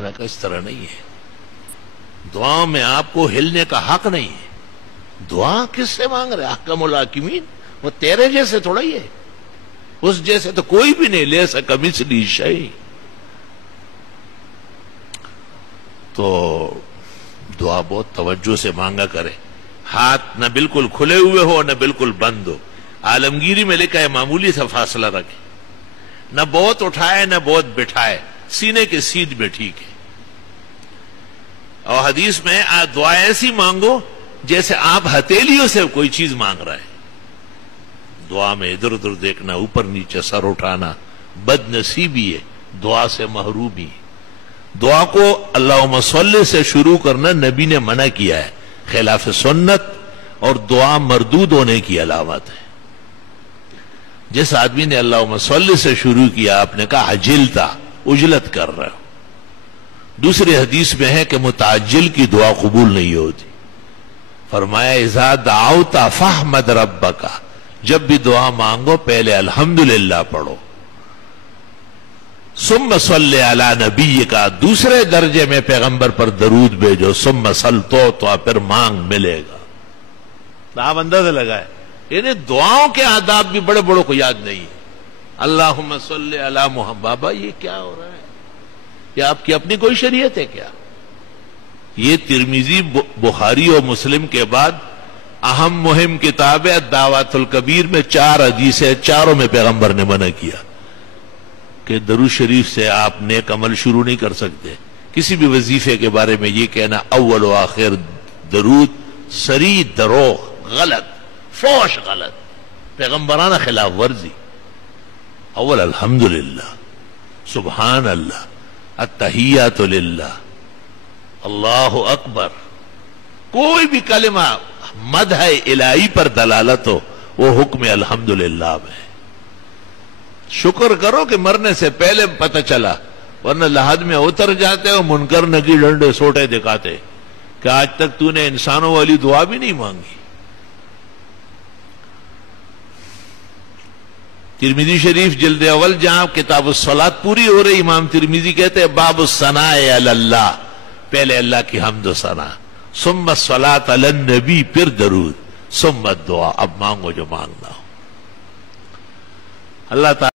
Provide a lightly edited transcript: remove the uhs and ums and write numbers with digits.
میں نے کہا اس طرح نہیں ہے، دعا میں آپ کو ہلنے کا حق نہیں ہے. دعا کس سے مانگ رہے؟ احکم الحاکمین، وہ تیرے جیسے تھوڑا ہی ہے، اس جیسے تو کوئی بھی نہیں. لیسا کمثلہ شیء. تو دعا بہت توجہ سے مانگا کرے. ہاتھ نہ بالکل کھلے ہوئے ہو نہ بالکل بند ہو. عالمگیری میں لکھا ہے معمولی سا فاصلہ رکھے، نہ بہت اٹھائے نہ بہت بٹھائے، سینے کے سیدھ میں ٹھیک ہے. اور حدیث میں دعا ایسی مانگو جیسے آپ ہتھیلیوں سے کوئی چیز مانگ رہے ہیں. دعا میں ادھر ادھر دیکھنا، اوپر نیچے سر اٹھانا بد نصیبی ہے، دعا سے محرومی ہے. دعا کو اللہم صلی سے شروع کرنا نبی نے منع کیا ہے، خلاف سنت اور دعا مردود ہونے کی علامت ہے. جس آدمی نے اللہم صلی سے شروع کیا، آپ نے کہا عجلتا، عجلت کر رہے ہو. دوسری حدیث میں ہے کہ متعجل کی دعا قبول نہیں ہوتی. فرمایا اذا دعوت فاحمد ربک، جب بھی دعا مانگو پہلے الحمدللہ پڑھو. ثم صلی علی نبیک، دوسرے درجے میں پیغمبر پر درود بھیجو. ثم صل تو پھر مانگ ملے گا. آپ اندازہ لگائے، یعنی دعاؤں کے آداب بھی بڑے بڑوں کو یاد نہیں ہے. اللہم صلی علی محمد. بابا یہ کیا ہو رہا ہے؟ یہ آپ کی اپنی کوئی شریعت ہے کیا؟ یہ ترمذی بخاری اور مسلم کے بعد اہم مہم کتاب ہے دعوات الکبیر میں 4 حدیثیں، چاروں میں پیغمبر نے منع کیا کہ درود شریف سے آپ نیک عمل شروع نہیں کر سکتے. کسی بھی وظیفے کے بارے میں یہ کہنا اول و آخر درود، سری دروغ، غلط، فوش، غلط، پیغمبرانہ خلاف ورزی. اول الحمدللہ، سبحان اللہ، التحیات للہ، اللہ اکبر. کوئی بھی کلمہ مدح الہی پر دلالت ہو وہ حکم الحمدللہ میں. شکر کرو کہ مرنے سے پہلے پتہ چلا، ورنہ لحد میں اتر جاتے ہو منکر نگی ڈنڈے سوٹے دکھاتے کہ آج تک تو نے انسانوں والی دعا بھی نہیں مانگی. ترمذی شریف جلد اول جہاں کتاب الصلاۃ پوری ہو رہی، امام ترمذی کہتے ہیں باب الثناء علی اللہ، پہلے اللہ کی حمد و ثنا، ثم الصلاۃ علی النبی، پھر درود، ثم الدعاء. اب مانگو جو مانگنا ہو. اللہ تعالی